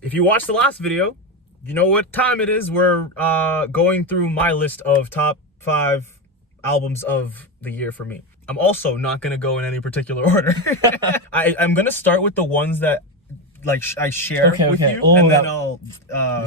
If you watched the last video, you know what time it is. We're going through my list of top 5 albums of the year for me. I'm also not gonna go in any particular order. I'm gonna start with the ones that like I share with you, and then I'll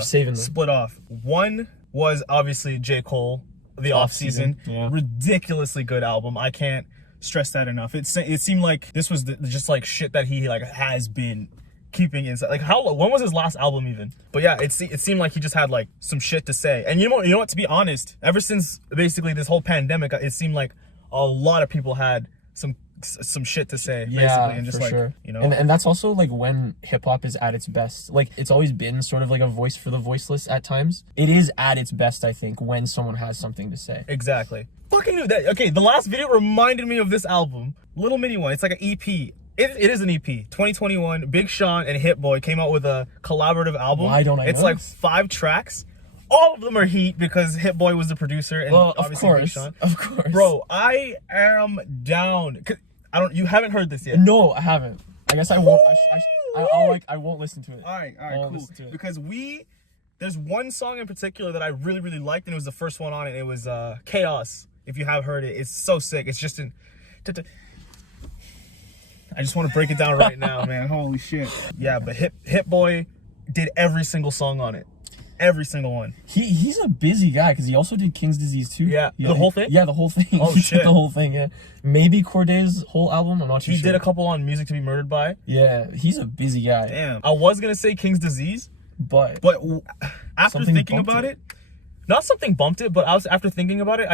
split off. One was obviously J. Cole, The Off Season. Yeah. Ridiculously good album. I can't stress that enough. It seemed like this was just like shit that he like has been keeping inside. Like when was his last album even? But yeah, it seemed like he just had like some shit to say. And you know what? To be honest, ever since basically this whole pandemic, it seemed like a lot of people had some shit to say, basically, and just for like sure. You know, and that's also like when hip hop is at its best. Like it's always been sort of like a voice for the voiceless at times. It is at its best, I think, when someone has something to say. Exactly. Fucking knew that. Okay, the last video reminded me of this album, little mini one. It's like an EP. It is an EP. 2021. Big Sean and Hit Boy came out with a collaborative album. Why don't I know It's like 5 tracks. All of them are heat because Hit Boy was the producer, and obviously Big Sean. Of course. Bro, I am down. You haven't heard this yet. No, I haven't. I guess I won't. I won't listen to it. All right, cool. Because there's one song in particular that I really, really liked, and it was the first one on it. It was Chaos. If you have heard it, it's so sick. It's just I just want to break it down right now, man. Holy shit. Yeah, but Hit Boy did every single song on it. Every single one. He's a busy guy because he also did King's Disease too. Yeah, the whole thing? Yeah, the whole thing. Oh, he shit. did the whole thing, yeah. Maybe Corday's whole album, I'm not too sure. He did a couple on Music to Be Murdered By. Yeah, he's a busy guy. Damn. I was going to say King's Disease, but after thinking about it, not something bumped it, but after thinking about it,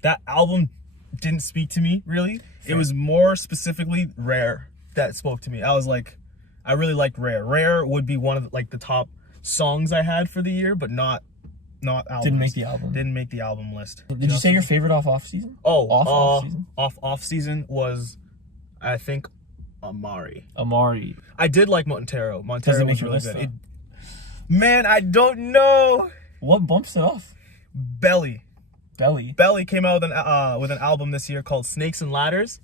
that album didn't speak to me, really. Fair. It was more specifically Rare that spoke to me. I was like, I really liked Rare. Rare would be one of the top songs I had for the year, but not albums. Didn't make the album. Didn't make the album list. Did you say your favorite off season? Oh, off season was, I think, Amari. I did like Montero. Does it make was your really list, good. Man, I don't know. What bumps it off? Belly came out with an album this year called Snakes and Ladders.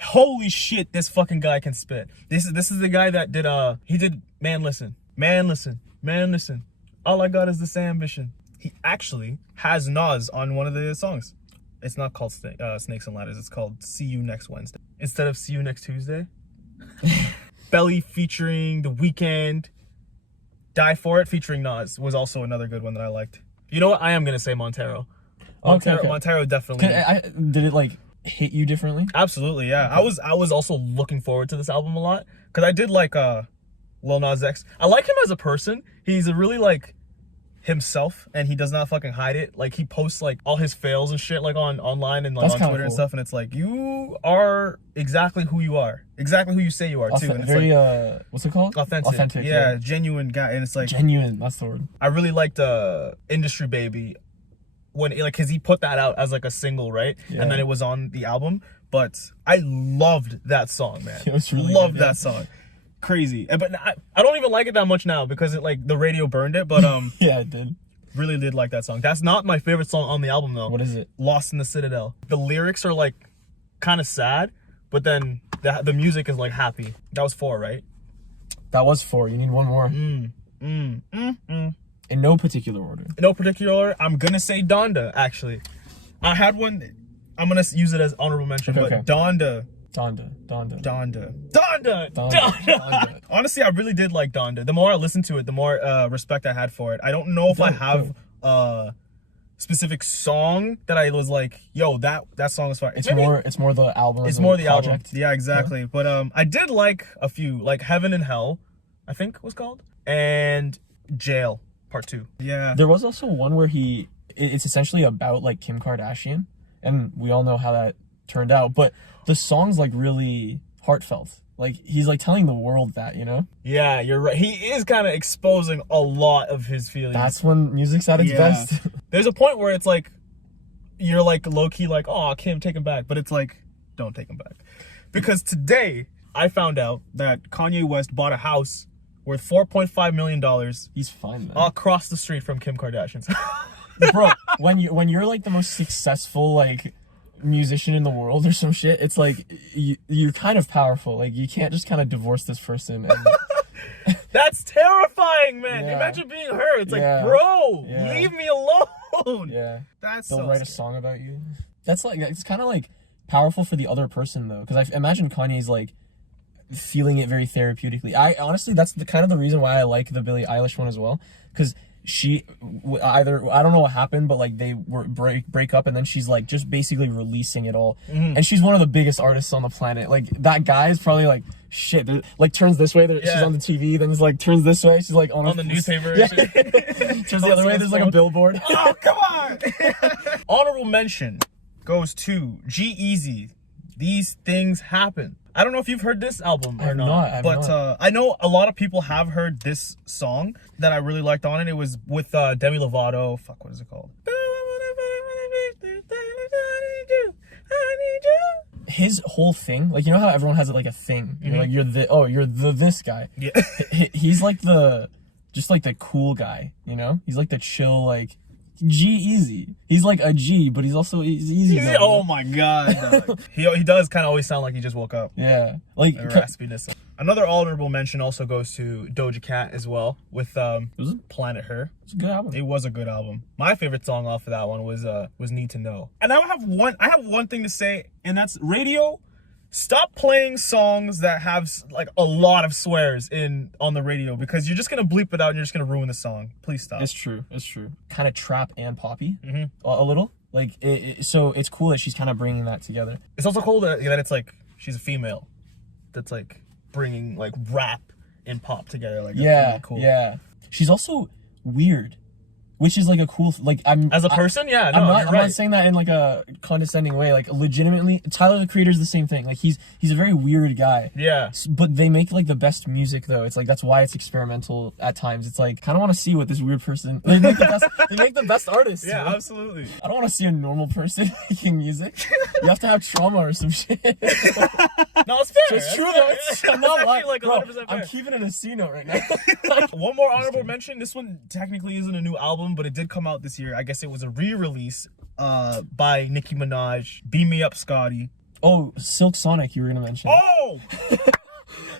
Holy shit, this fucking guy can spit. This is the guy that did he did Man Listen. All I got is this ambition. He actually has Nas on one of the songs. It's not called Snakes and Ladders. It's called See You Next Wednesday instead of See You Next Tuesday. Belly featuring The Weeknd. Die For It featuring Nas was also another good one that I liked. You know what? I am gonna say Montero. Okay. Montero definitely. Did it like hit you differently? Absolutely, yeah. Okay. I was also looking forward to this album a lot because I did like Lil Nas X. I like him as a person. He's a really like himself, and he does not fucking hide it. Like he posts like all his fails and shit like online and like on Twitter and stuff, and it's like you are exactly who you are, exactly who you say you are too. And it's very what's it called? Authentic. Yeah, genuine guy, and it's like genuine. That's the word. I really liked Industry Baby when because he put that out as like a single, right? Yeah. And then it was on the album. But I loved that song, man. It was really loved good, that song. Crazy. But I don't even like it that much now because it like the radio burned it, but yeah, it did. Really did like that song. That's not my favorite song on the album though. What is it? Lost in the Citadel. The lyrics are like kind of sad, but then the music is like happy. That was 4, right? That was 4. You need one more. In no particular order. In no particular order. I'm gonna say Donda, actually. I had one. I'm gonna use it as honorable mention, okay. But Donda. Honestly, I really did like Donda. The more I listened to it, the more respect I had for it. I don't know if I have a specific song that I was like, yo, that song is fire. It's more the album. It's more the project. Album. Yeah, exactly. Yeah. But I did like a few, like Heaven and Hell, I think was called, and Jail Part 2. Yeah. There was also one where it's essentially about like Kim Kardashian, and we all know how that turned out, but the song's like really heartfelt. Like he's like telling the world that, you know? Yeah, you're right. He is kind of exposing a lot of his feelings. That's when music's at its best. There's a point where it's like you're like low-key like, oh, Kim, take him back, but it's like, don't take him back. Because today I found out that Kanye West bought a house worth $4.5 million. He's fine, man. Across the street from Kim Kardashian's. Bro, when you're like the most successful like musician in the world or some shit, it's like you're kind of powerful. Like you can't just kind of divorce this person and That's terrifying, man. Yeah. Imagine being her. It's like, Yeah. bro, Yeah. leave me alone. Yeah. That's They'll so write a scary. song about you. That's like, it's kind of like powerful for the other person though, because I imagine Kanye's like feeling it very therapeutically. I honestly, that's the kind of the reason why I like the Billie Eilish one as well, because she either, I don't know what happened, but like they were break up, and then she's like just basically releasing it all. And she's one of the biggest artists on the planet. Like that guy is probably like, shit, like turns this way, she's on the TV, then it's like turns this way, she's like on the newspaper. Yeah. Turns the other way, there's like a billboard. Oh, come on. Honorable mention goes to G-Eazy. These Things Happen. I don't know if you've heard this album or not, but I know a lot of people have heard this song that I really liked on it. It was with Demi Lovato. Fuck, what is it called? His whole thing, like, you know how everyone has like a thing. You're like, you're this guy. Yeah. He's like just like the cool guy, you know? He's like the chill, like, G-Eazy. He's like a G, but he's also easy. Oh my god. Dog. He does kind of always sound like he just woke up. Yeah. Like raspiness. Another honorable mention also goes to Doja Cat as well with Planet Her. It's a good album. It was a good album. My favorite song off of that one was Need to Know. And I have one thing to say, and that's radio. Stop playing songs that have like a lot of swears on the radio, because you're just gonna bleep it out and you're just gonna ruin the song. Please stop. It's true. It's true. Kind of trap and poppy, a little. Like so it's cool that she's kind of bringing that together. It's also cool that it's like she's a female that's like bringing like rap and pop together. Like really cool. Yeah. She's also weird, which is like a cool, like, as a person, yeah. No, I'm not saying that in like a condescending way. Like, legitimately, Tyler the Creator's the same thing. Like, he's a very weird guy. Yeah. But they make like the best music though. It's like, that's why it's experimental at times. It's like, kind of want to see what this weird person. They make the best artists. Yeah, man. absolutely. I don't want to see a normal person making music. You have to have trauma or some shit. No, it's fair. It's true though. I'm not lying. Like 100% Bro, fair. I'm keeping it a C note right now. One more honorable mention. This one technically isn't a new album, but it did come out this year. I guess it was a re-release by Nicki Minaj. Beam Me Up, Scotty. Oh, Silk Sonic, you were gonna mention. Oh!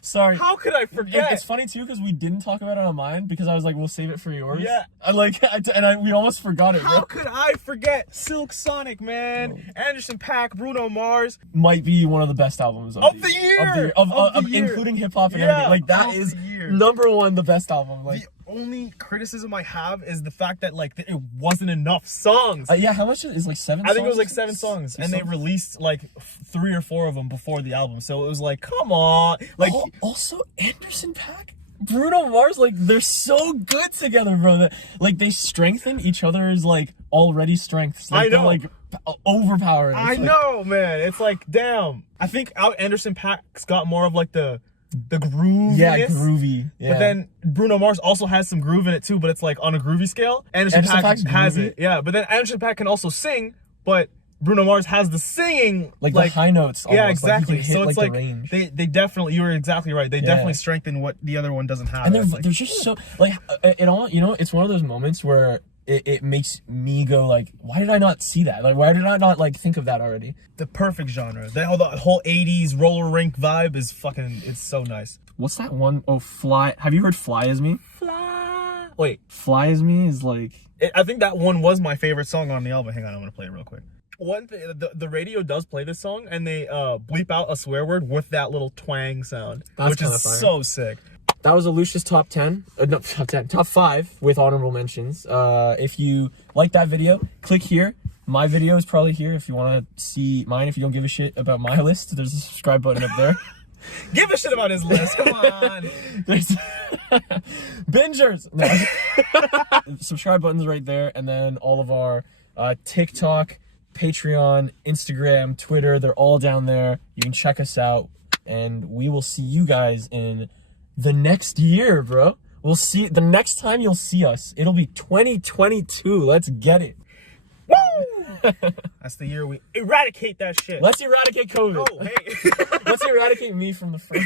Sorry. How could I forget? It's funny too because we didn't talk about it on mine because I was like, we'll save it for yours. Yeah. We almost forgot it, bro. How could I forget Silk Sonic, man? Anderson .Paak, Bruno Mars. Might be one of the best albums Of the year! Of the year. Including hip hop and Yeah, everything. Like, that is number one, the best album. Like, the only criticism I have is the fact that like it wasn't enough songs. yeah, how much is like 7 songs? I think it was like 7 songs, and they released like 3 or 4 of them before the album. So it was like, come on, like also Anderson .Paak, Bruno Mars, like, they're so good together, bro. That like they strengthen each other's like already strengths. Like, I know, they're, like, overpowering. I know, man. It's like, damn. I think Anderson .Paak's got more of like the groove. Yeah, groovy. Yeah. But then Bruno Mars also has some groove in it too, but it's like on a groovy scale. Anderson .Paak has it. Yeah, but then Anderson .Paak can also sing, but Bruno Mars has the singing, like the high notes. Almost. Yeah, exactly. Like, he can hit, so it's like like the range. they definitely, you were exactly right. They definitely strengthen what the other one doesn't have. And they're just so like it all. You know, it's one of those moments where it makes me go like, why did I not see that? Like, why did I not like think of that already? The perfect genre. The whole 80s roller rink vibe is fucking, it's so nice. What's that one? Oh, Fly. Have you heard Fly As Me? Fly. Wait. Fly As Me is like... I think that one was my favorite song on the album. Hang on, I'm going to play it real quick. One thing, the radio does play this song, and they bleep out a swear word with that little twang sound, which is so sick. That was Loosh's top 10. No, top 5 with honorable mentions. If you like that video, click here. My video is probably here if you want to see mine. If you don't give a shit about my list, there's a subscribe button up there. Give a shit about his list. Come on. There's bingers. No. Subscribe buttons right there, and then all of our TikTok, Patreon, Instagram, Twitter, they're all down there. You can check us out, and we will see you guys in the next year, bro. We'll see the next time you'll see us. It'll be 2022. Let's get it. Woo! That's the year we eradicate that shit. Let's eradicate COVID. Oh, hey. Let's eradicate me from the front.